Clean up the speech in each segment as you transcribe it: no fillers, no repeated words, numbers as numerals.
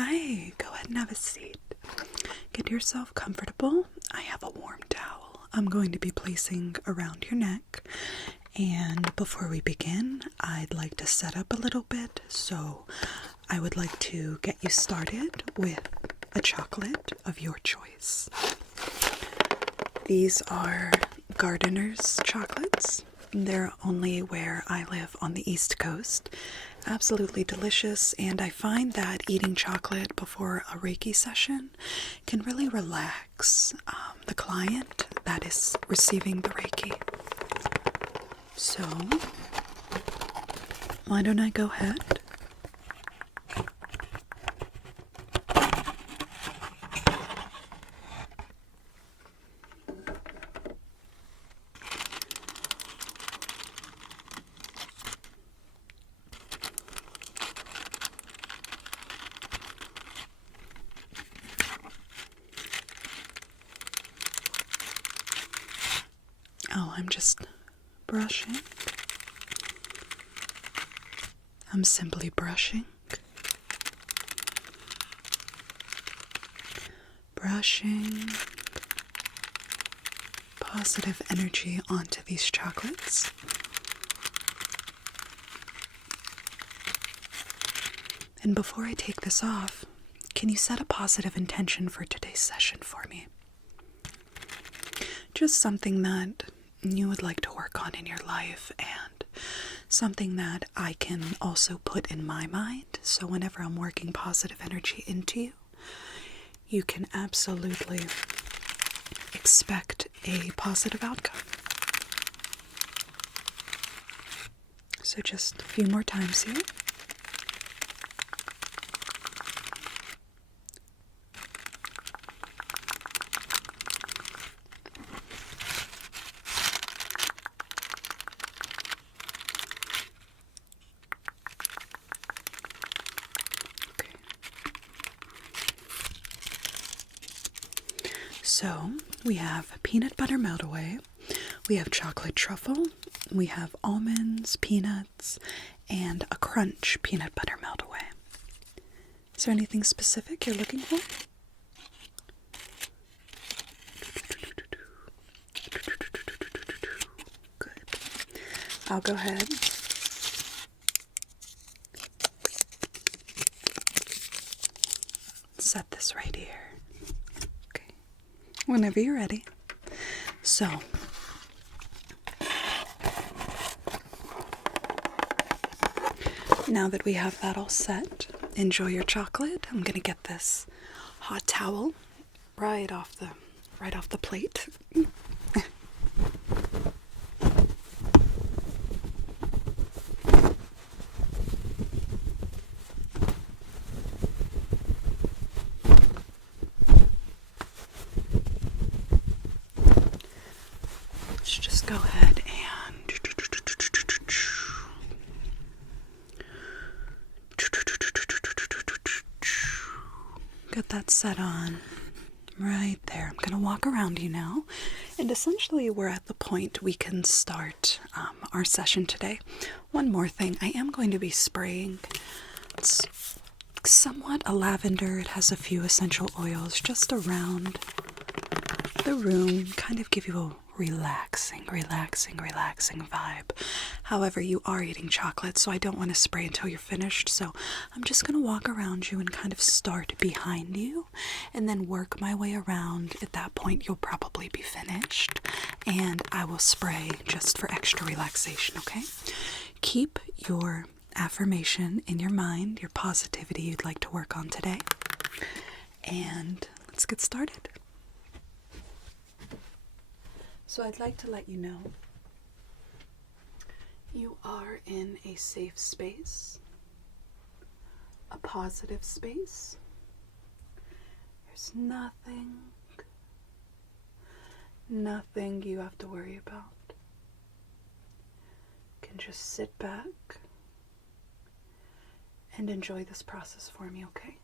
Hi, go ahead and have a seat. Get yourself comfortable. I have a warm towel I'm going to be placing around your neck. And before we begin, I'd like to set up a little bit. So I would like to get you started with a chocolate of your choice. These are Gardener's chocolates. They're only where I live on the East Coast. Absolutely delicious, and I find that eating chocolate before a Reiki session can really relax the client that is receiving the Reiki. So, why don't I go ahead? Oh, I'm just brushing. I'm simply brushing. Brushing positive energy onto these chocolates. And before I take this off, can you set a positive intention for today's session for me? Just something that you would like to work on in your life, and something that I can also put in my mind, so whenever I'm working positive energy into you, you can absolutely expect a positive outcome. So just a few more times here. So, we have peanut butter melt away, we have chocolate truffle, we have almonds, peanuts, and a crunch peanut butter melt away. Is there anything specific you're looking for? Good. I'll go ahead. Set this right here. Whenever you're ready. So, now that we have that all set, enjoy your chocolate. I'm gonna get this hot towel right off the plate. Just go ahead and get that set on right there. I'm going to walk around you now, and essentially we're at the point we can start our session today. One more thing, I am going to be spraying. It's somewhat a lavender. It has a few essential oils just around the room, kind of give you a relaxing vibe. However, you are eating chocolate, so I don't want to spray until you're finished. So I'm just going to walk around you and kind of start behind you and then work my way around. At that point, you'll probably be finished, and I will spray just for extra relaxation, okay? Keep your affirmation in your mind, your positivity you'd like to work on today, and let's get started. So I'd like to let you know you are in a safe space, a positive space. There's nothing you have to worry about. You can just sit back and enjoy this process for me, okay?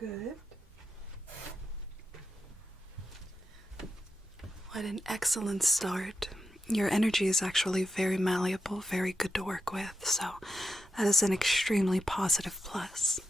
Good. What an excellent start. Your energy is actually very malleable, very good to work with, so that is an extremely positive plus.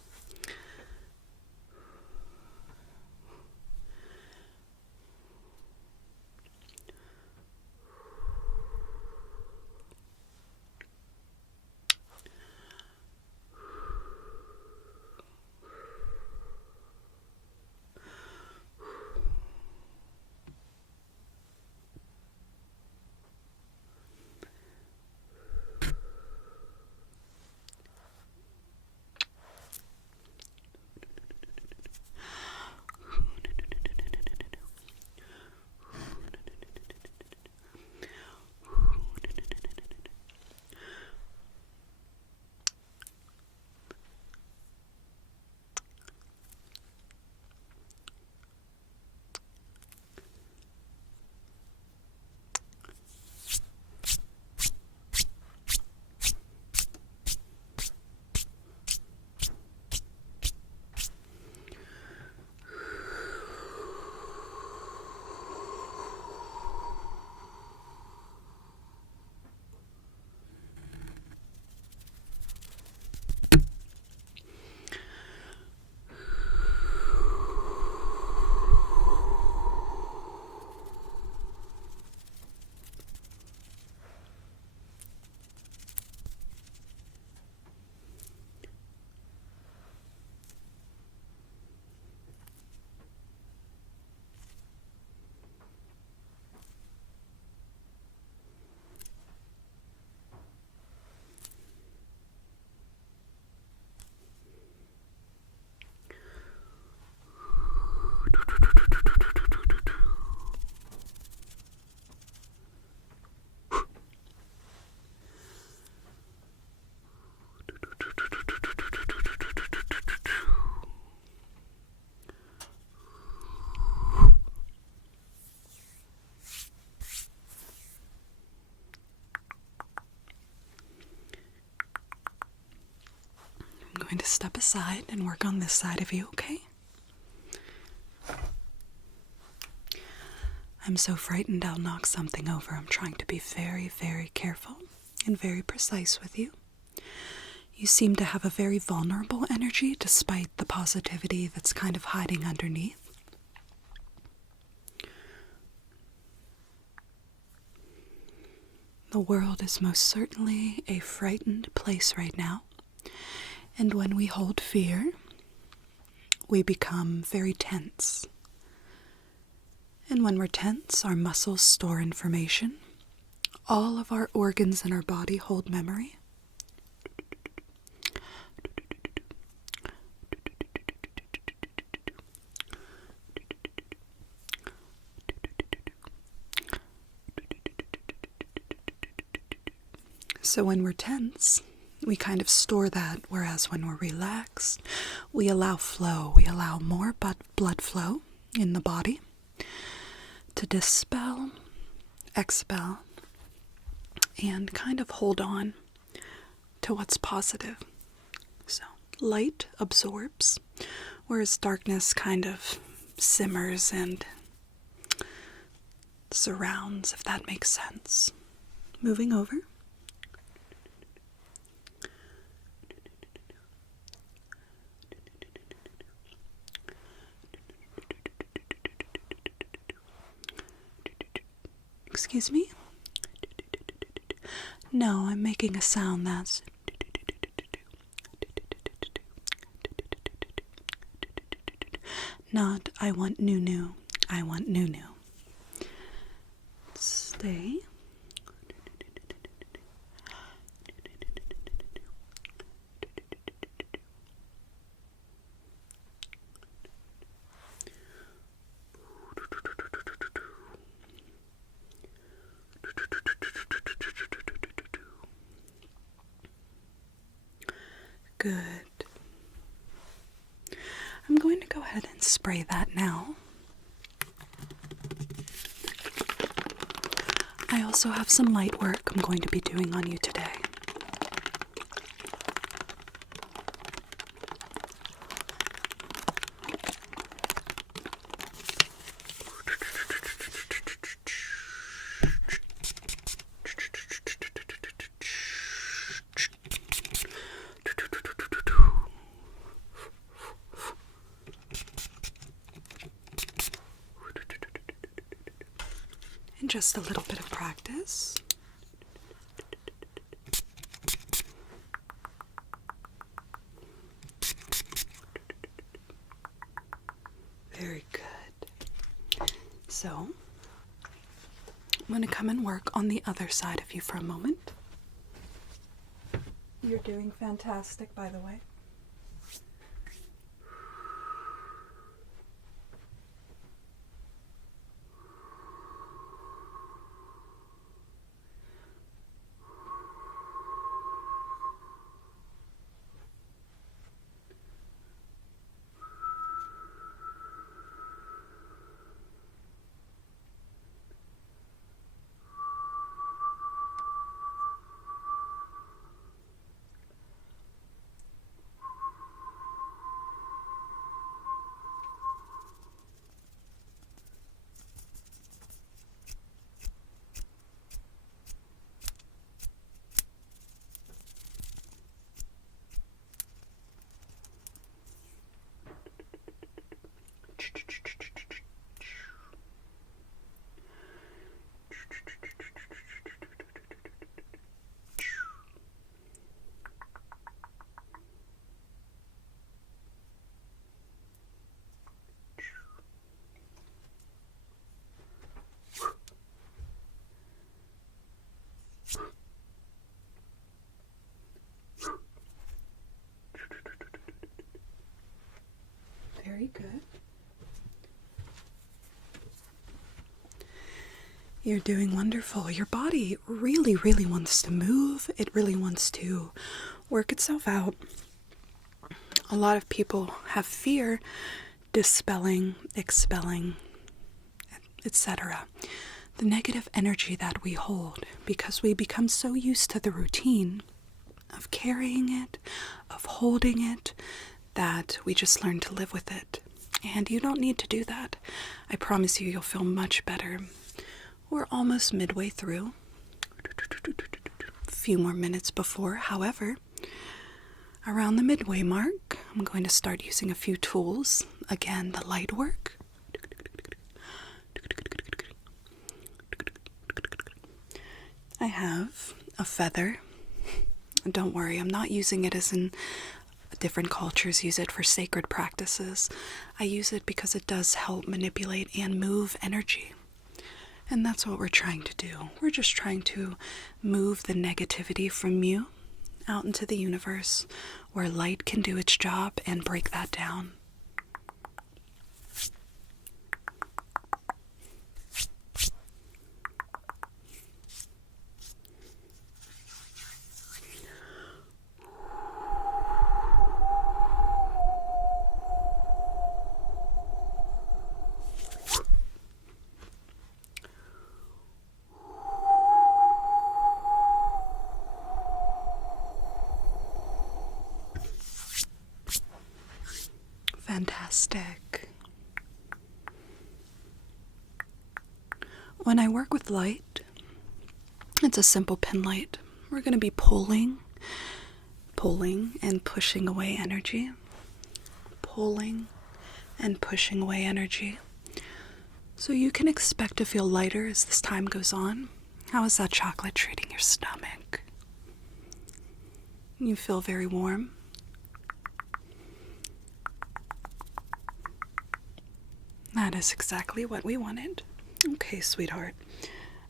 I'm going to step aside and work on this side of you, okay? I'm so frightened I'll knock something over. I'm trying to be very, very careful and very precise with you. You seem to have a very vulnerable energy despite the positivity that's kind of hiding underneath. The world is most certainly a frightened place right now. And when we hold fear, we become very tense. And when we're tense, our muscles store information. All of our organs in our body hold memory. So when we're tense, we kind of store that, whereas when we're relaxed, we allow flow. We allow more blood flow in the body to dispel, expel, and kind of hold on to what's positive. So light absorbs, whereas darkness kind of simmers and surrounds, if that makes sense. Moving over. Excuse me? No, I'm making a sound that's... Not, I want new. I want new. Stay. Good. I'm going to go ahead and spray that now. I also have some light work I'm going to be doing on you today. just a little bit of practice. Very good. So, I'm going to come and work on the other side of you for a moment. You're doing fantastic, by the way. Very good. You're doing wonderful. Your body really, really wants to move. It really wants to work itself out. A lot of people have fear dispelling, expelling, etc. the negative energy that we hold, because we become so used to the routine of carrying it, of holding it, that we just learn to live with it. And you don't need to do that. I promise you, you'll feel much better. We're almost midway through. A few more minutes before. However, around the midway mark, I'm going to start using a few tools. Again, the light work. I have a feather. Don't worry, I'm not using it as in different cultures use it for sacred practices. I use it because it does help manipulate and move energy. And that's what we're trying to do. We're just trying to move the negativity from you out into the universe, where light can do its job and break that down. Fantastic. When I work with light, it's a simple pin light. We're going to be pulling and pushing away energy. Pulling and pushing away energy. So you can expect to feel lighter as this time goes on. How is that chocolate treating your stomach? You feel very warm. That is exactly what we wanted. Okay, sweetheart.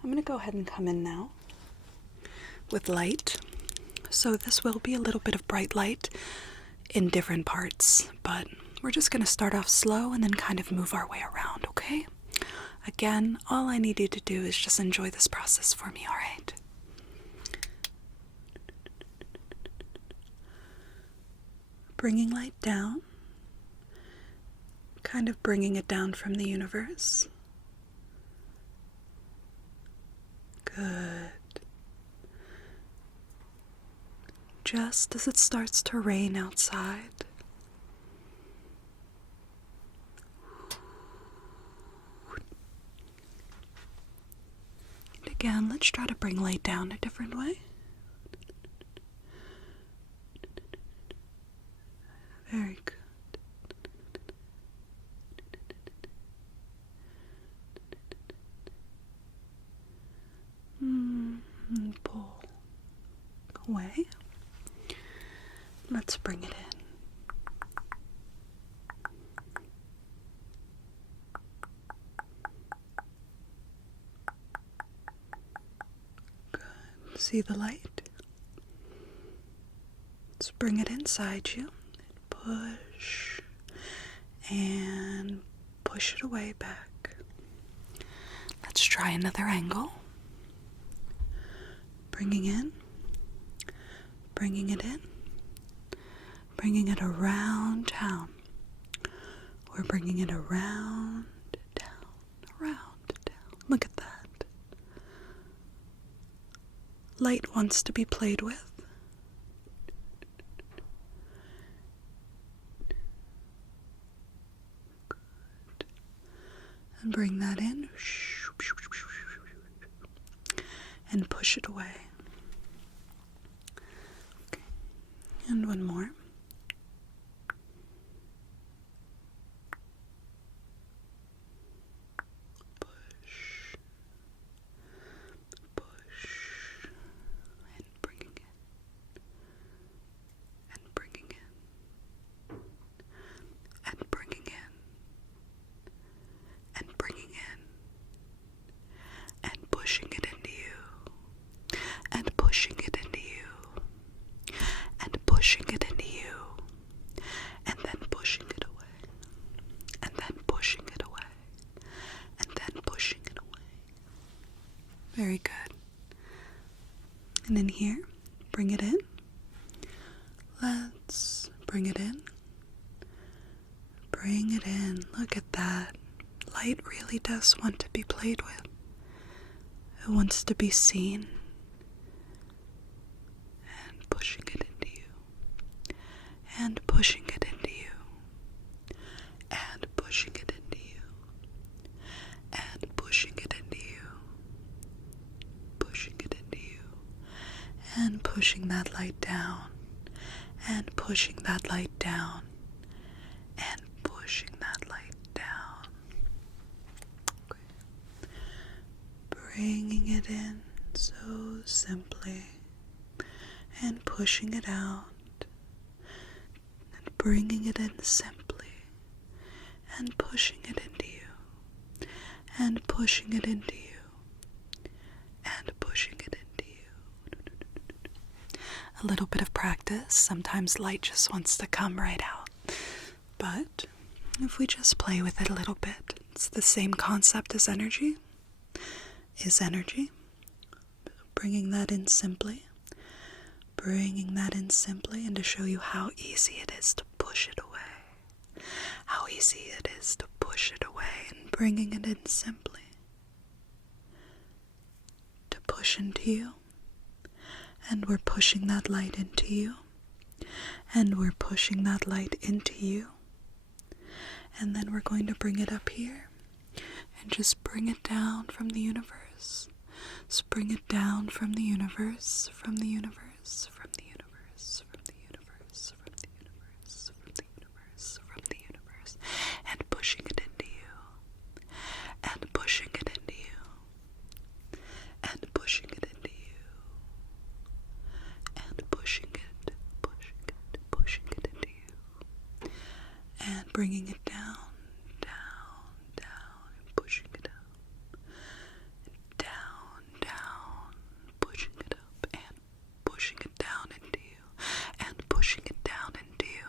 I'm going to go ahead and come in now with light. So this will be a little bit of bright light in different parts, but we're just going to start off slow and then kind of move our way around, okay? Again, all I need you to do is just enjoy this process for me, all right? Bringing light down. Kind of bringing it down from the universe. Good. Just as it starts to rain outside. And again, let's try to bring light down a different way. Very good. Let's bring it in. Good. See the light? Let's bring it inside you. Push and push it away back. Let's try another angle. Bringing in, bringing it in, bringing it around town. We're bringing it around town, around town. Look at that. Light wants to be played with. Good. And bring that in. And push it away. Okay. And one more. Push. Push. And bringing in. And bringing in. And bringing in. And bringing in. And pushing it into you. And pushing it into you. And pushing it into you. And then pushing it away. And then pushing it away. And then pushing it away. Very good. And in here, bring it in. Let's bring it in. Bring it in. Look at that. Light really does want to be played with. It wants to be seen. And pushing it into you. And pushing it into you. And pushing it into you. And pushing it into you. Pushing it into you. And pushing that light down. And pushing that light down. And pushing that light down. Okay. Bringing it in so simply. And pushing it out. And bringing it in simply. And pushing it into you. And pushing it into you. And pushing it into you. A little bit of practice. Sometimes light just wants to come right out. But if we just play with it a little bit, it's the same concept as energy. Is energy. Bringing that in simply. Bringing that in simply, and to show you how easy it is to push it away. How easy it is to push it away, and bringing it in simply. To push into you. And we're pushing that light into you. And we're pushing that light into you. And then we're going to bring it up here. And just bring it down from the universe. Just bring it down from the universe, from the universe, from the universe, from the universe, from the universe, from the universe, from the universe, and pushing it into you, and pushing it into you, and pushing it into you, and pushing it, pushing it into you, and bringing it down, and pushing it up. Pushing it up and pushing it down into you and pushing it down into you.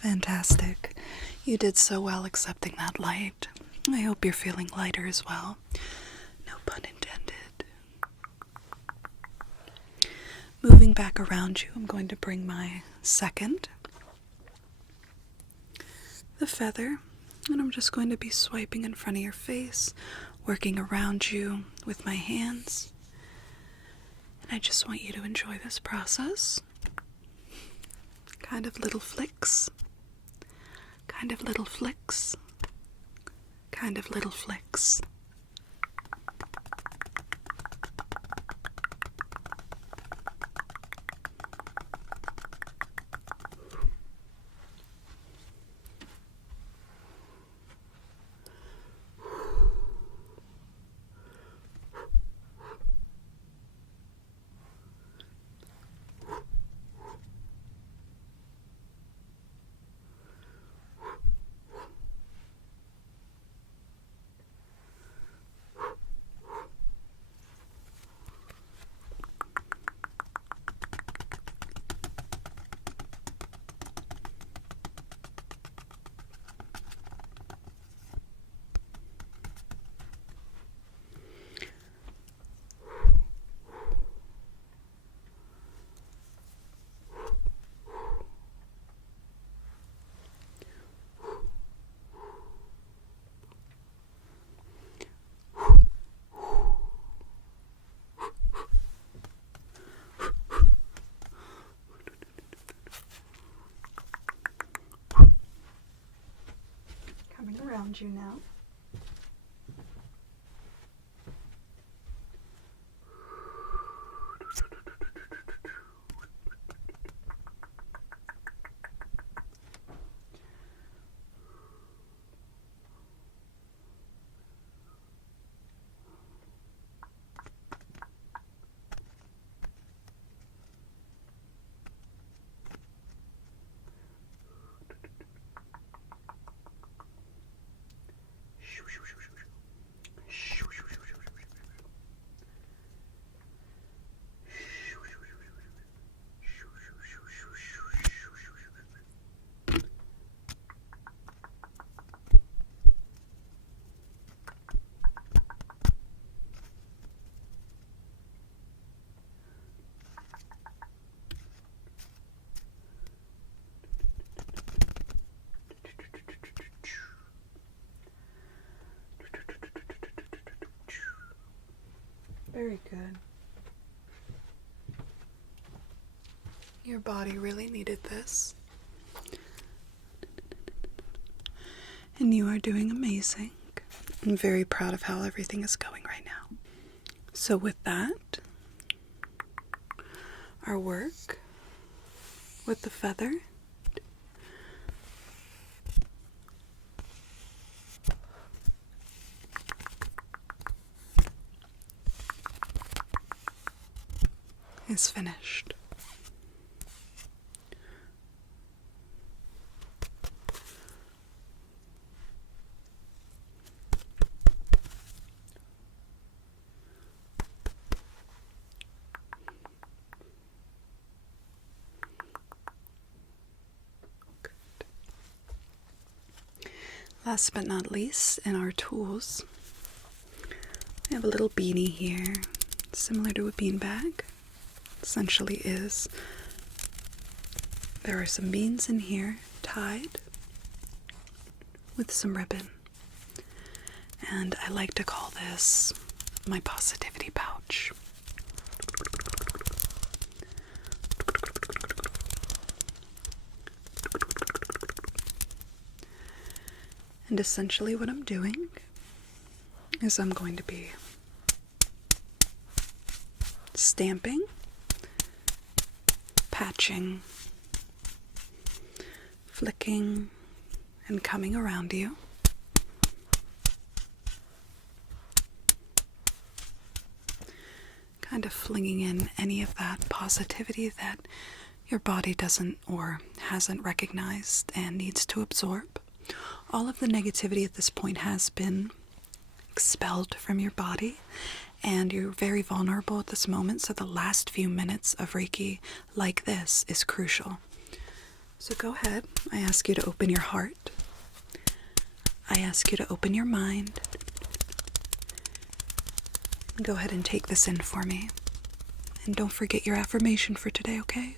Fantastic. You did so well accepting that light. I hope you're feeling lighter as well. No pun intended. Moving back around you, I'm going to bring my second, the feather, and I'm just going to be swiping in front of your face, working around you with my hands. And I just want you to enjoy this process. Kind of little flicks. Kind of little flicks. Kind of little flicks. around you now. Very good. Your body really needed this. And you are doing amazing. I'm very proud of how everything is going right now. So with that, our work with the feather is finished. Last but not least, in our tools, we have a little beanie here, similar to a beanbag. Essentially is, there are some beans in here tied with some ribbon. And I like to call this my positivity pouch. And essentially what I'm doing is I'm going to be stamping, patching, flicking, and coming around you. Kind of flinging in any of that positivity that your body doesn't or hasn't recognized and needs to absorb. All of the negativity at this point has been expelled from your body, and you're very vulnerable at this moment, so the last few minutes of Reiki like this is crucial. So go ahead. I ask you to open your heart. I ask you to open your mind. Go ahead and take this in for me. And don't forget your affirmation for today, okay?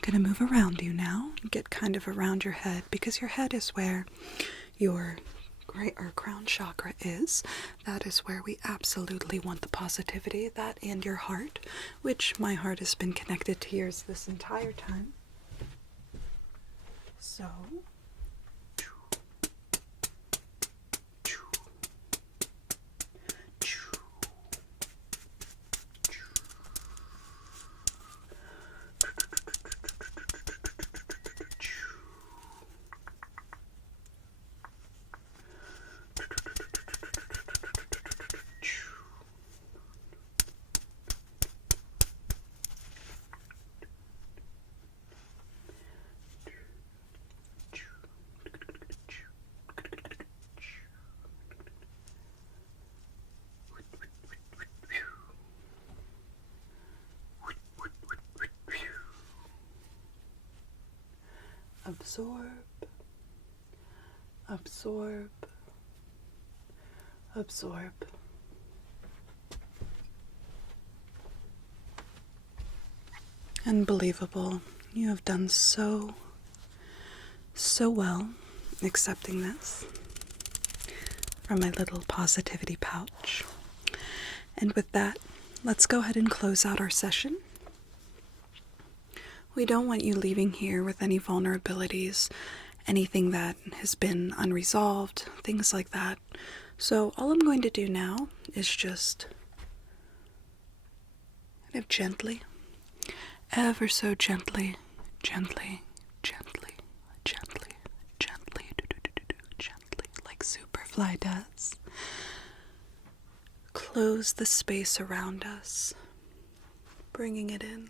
Going to move around you now and get kind of around your head, because your head is where your crown chakra is. That is where we absolutely want the positivity, that and your heart, which my heart has been connected to yours this entire time. So Absorb, absorb, absorb. Unbelievable. You have done so well accepting this from my little positivity pouch. And with that, let's go ahead and close out our session. We don't want you leaving here with any vulnerabilities, anything that has been unresolved, things like that. So all I'm going to do now is just kind of gently, ever so gently, gently, gently, gently, gently, gently, like Superfly does. Close the space around us, bringing it in,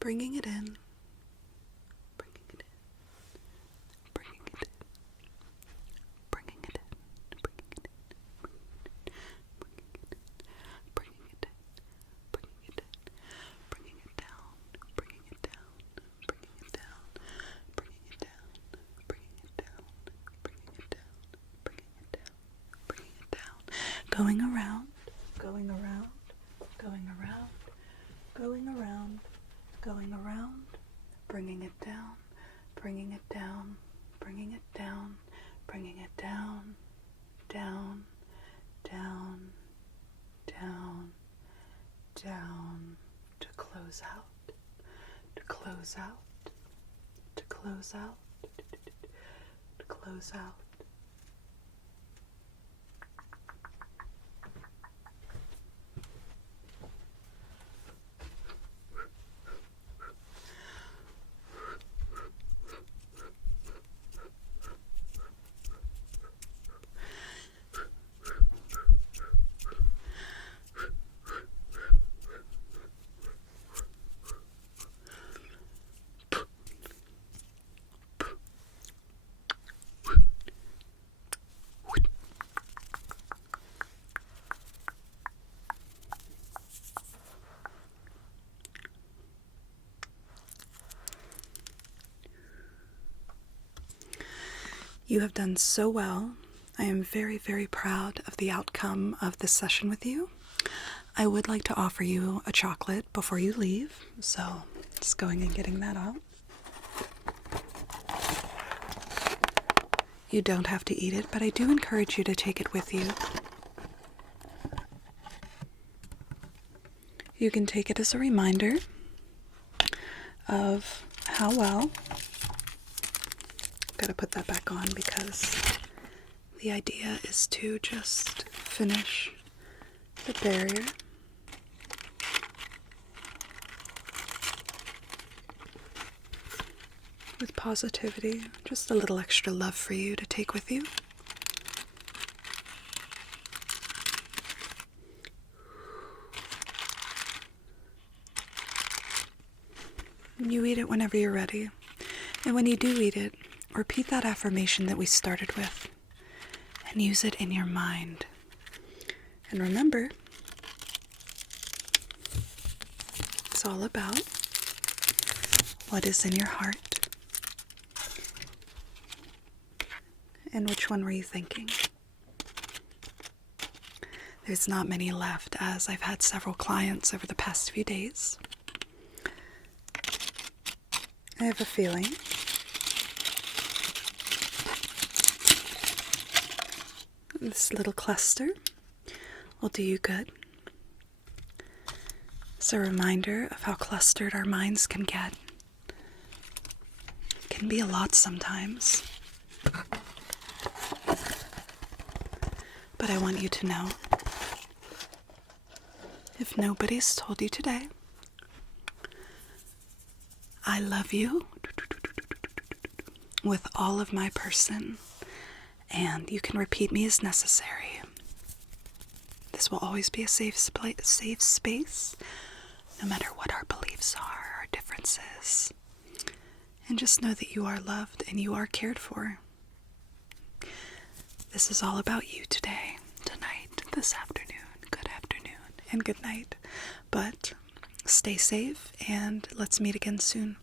bringing it in, bringing it in, bringing it in, bringing it in, bringing it in, bringing it in, bringing it in, bringing it down, bringing it down, bringing it down, bringing it down, bringing it down, bringing it down, bringing it down, bringing it down, going around, going around, going around, going around, going around, bringing it down, bringing it down, bringing it down, bringing it down, down, down, down, down, to close out, to close out, to close out, to close out. You have done so well. I am very, very proud of the outcome of this session with you. I would like to offer you a chocolate before you leave, so just going and getting that out. You don't have to eat it, but I do encourage you to take it with you. You can take it as a reminder of how well. Gotta put that back on because the idea is to just finish the barrier. With positivity, just a little extra love for you to take with you. You eat it whenever you're ready. And when you do eat it, repeat that affirmation that we started with and use it in your mind. And remember, it's all about what is in your heart. And which one were you thinking? There's not many left, as I've had several clients over the past few days. I have a feeling this little cluster will do you good. It's a reminder of how clustered our minds can get. It can be a lot sometimes. But I want you to know, if nobody's told you today, I love you with all of my person, and you can repeat me as necessary. This will always be a safe space, no matter what our beliefs are, our differences. And just know that you are loved and you are cared for. This is all about you today, tonight, this afternoon, good afternoon, and good night. But stay safe, and let's meet again soon.